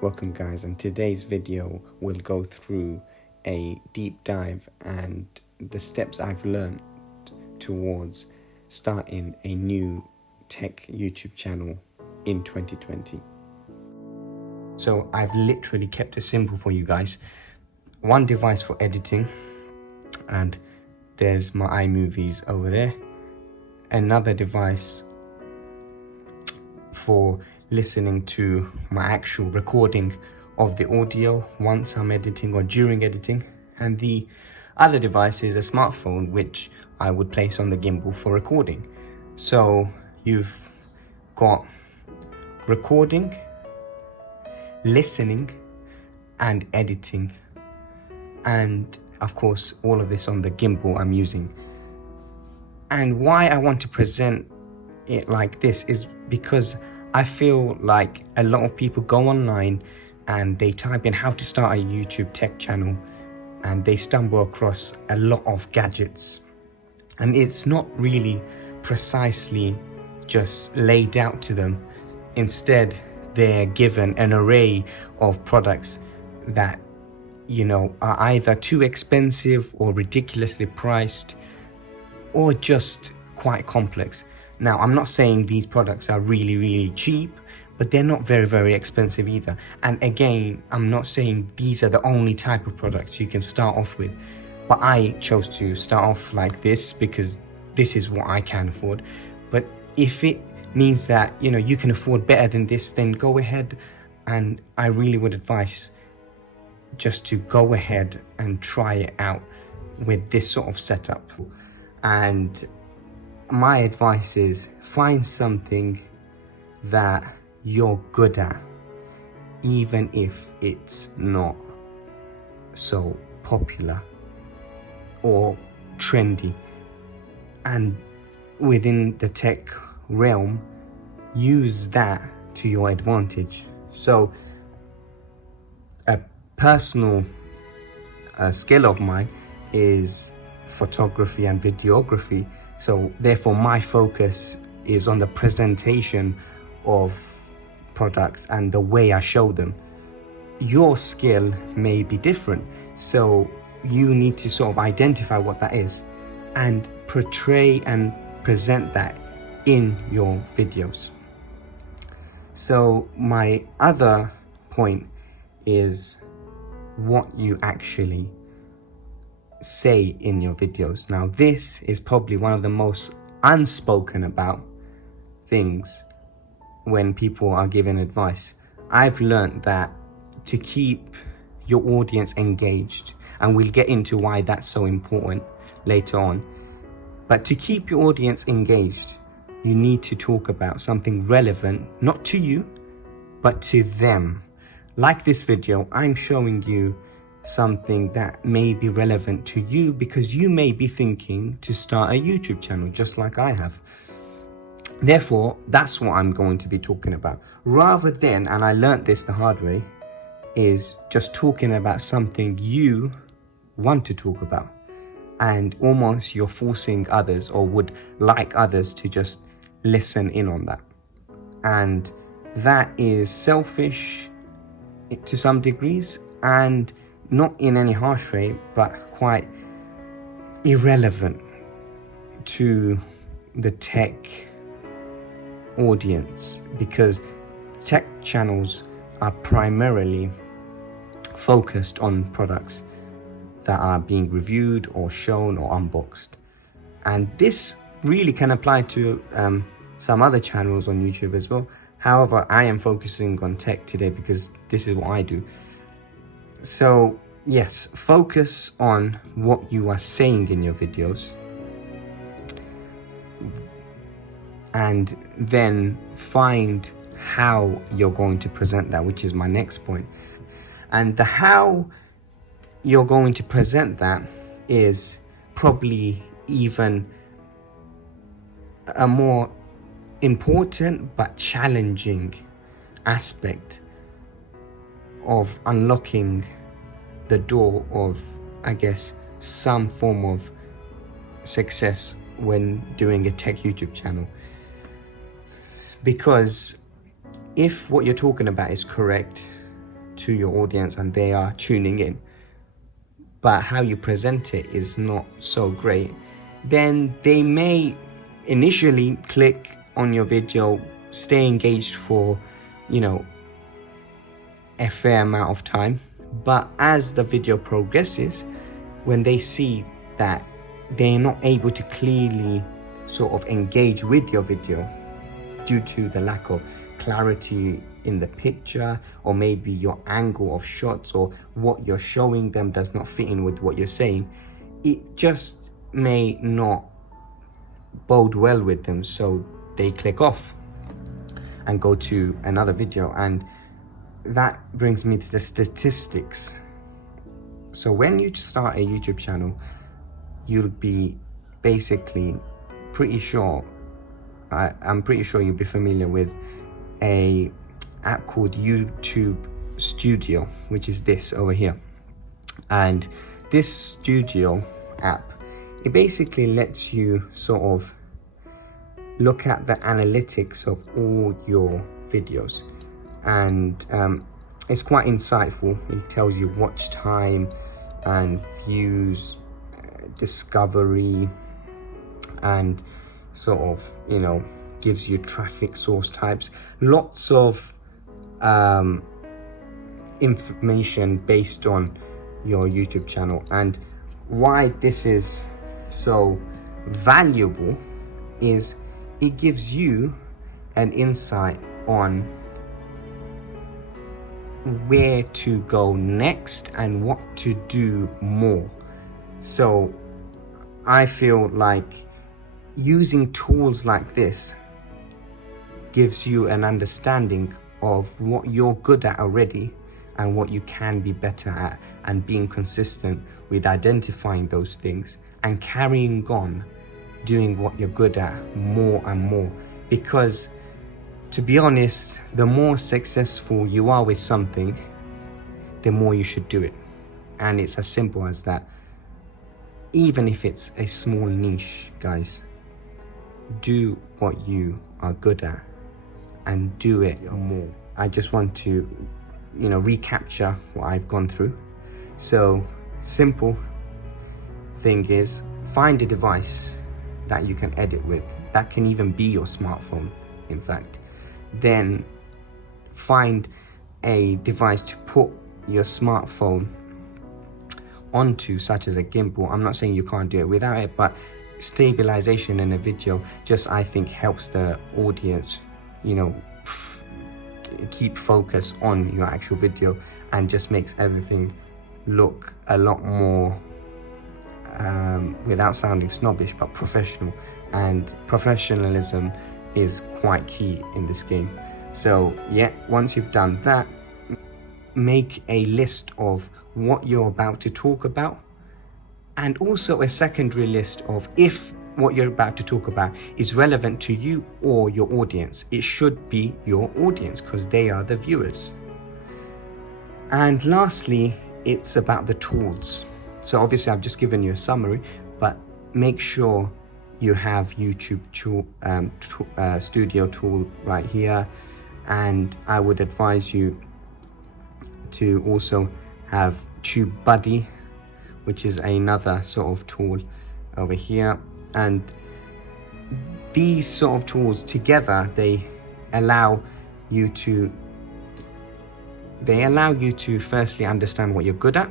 Welcome guys, and today's video will go through a deep dive and the steps I've learned towards starting a new tech YouTube channel in 2020. So I've literally kept it simple for you guys. One device for editing, and there's my iMovies over there. Another device for listening to my actual recording of the audio once I'm editing or during editing, and the other device is a smartphone which I would place on the gimbal for recording. So you've got recording, listening and editing, and of course all of this on the gimbal I'm using. And why I want to present it like this is because I feel like a lot of people go online and they type in how to start a YouTube tech channel and they stumble across a lot of gadgets, and it's not really precisely just laid out to them. Instead, they're given an array of products that, you know, are either too expensive or ridiculously priced or just quite complex. Now, I'm not saying these products are really cheap, but they're not very expensive either. And again, I'm not saying these are the only type of products you can start off with, but I chose to start off like this because this is what I can afford. But if it means that, you know, you can afford better than this, then go ahead. And I really would advise just to go ahead and try it out with this sort of setup. And my advice is find something that you're good at, even if it's not so popular or trendy. And within the tech realm, use that to your advantage. So a personal skill of mine is photography and videography. So therefore my focus is on the presentation of products and the way I show them. Your skill may be different, so you need to sort of identify what that is and portray and present that in your videos. So my other point is what you actually say in your videos. Now, this is probably one of the most unspoken about things when people are giving advice. I've learned that to keep your audience engaged, and we'll get into why that's so important later on, but to keep your audience engaged, you need to talk about something relevant, not to you, but to them. Like this video, I'm showing you something that may be relevant to you because you may be thinking to start a YouTube channel just like I have. Therefore, that's what I'm going to be talking about. Rather than, and I learned this the hard way, is just talking about something you want to talk about, and almost you're forcing others or would like others to just listen in on that. And that is selfish to some degrees, and not in any harsh way, but quite irrelevant to the tech audience, because tech channels are primarily focused on products that are being reviewed or shown or unboxed. And this really can apply to some other channels on YouTube as well. However, I am focusing on tech today because this is what I do. So yes, focus on what you are saying in your videos, and then find how you're going to present that, which is my next point. And the how you're going to present that is probably even a more important but challenging aspect of unlocking the door of, I guess, some form of success when doing a tech YouTube channel. Because if what you're talking about is correct, to your audience and they are tuning in, but how you present it is not so great, then they may initially click on your video, stay engaged for, you know, a fair amount of time. But as the video progresses, when they see that they're not able to clearly sort of engage with your video due to the lack of clarity in the picture, or maybe your angle of shots or what you're showing them does not fit in with what you're saying, it just may not bode well with them, so they click off and go to another video. And that brings me to the statistics. So when you start a YouTube channel, you'll be basically pretty sure, I'm pretty sure you'll be familiar with a app called YouTube Studio, which is this over here. And this Studio app, it basically lets you sort of look at the analytics of all your videos, and it's quite insightful. It tells you watch time and views, discovery, and sort of, you know, gives you traffic source types, lots of information based on your YouTube channel. And why this is so valuable is it gives you an insight on where to go next and what to do more. So I feel like using tools like this gives you an understanding of what you're good at already and what you can be better at, and being consistent with identifying those things and carrying on doing what you're good at more and more. Because to be honest, the more successful you are with something, the more you should do it. And it's as simple as that. Even if it's a small niche, guys, do what you are good at and do it more. I just want to, you know, recapture what I've gone through. So simple thing is, find a device that you can edit with. That can even be your smartphone, in fact. Then find a device to put your smartphone onto, such as a gimbal. I'm not saying you can't do it without it, but stabilization in a video just, I think, helps the audience, you know, keep focus on your actual video, and just makes everything look a lot more without sounding snobbish, but professional. And professionalism is quite key in this game. So yeah, once you've done that, make a list of what you're about to talk about, and also a secondary list of if what you're about to talk about is relevant to you or your audience. It should be your audience, because they are the viewers. And lastly, it's about the tools. So obviously I've just given you a summary, but make sure you have YouTube Studio tool right here. And I would advise you to also have TubeBuddy, which is another sort of tool over here. And these sort of tools together, they allow you to firstly understand what you're good at.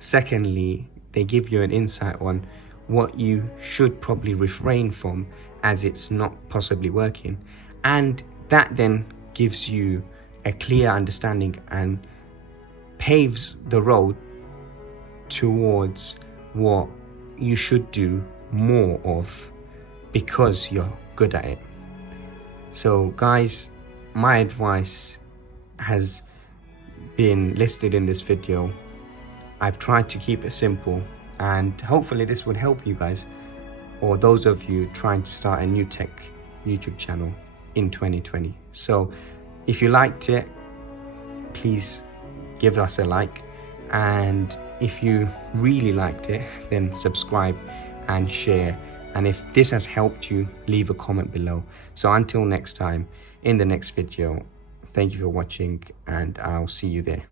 Secondly, they give you an insight on what you should probably refrain from, as it's not possibly working. And that then gives you a clear understanding and paves the road towards what you should do more of, because you're good at it. So guys, my advice has been listed in this video. I've tried to keep it simple, and hopefully this would help you guys, or those of you trying to start a new tech YouTube channel in 2020. So if you liked it, please give us a like, and if you really liked it, then subscribe and share. And if this has helped you, leave a comment below. So until next time, in the next video, Thank you for watching, and I'll see you there.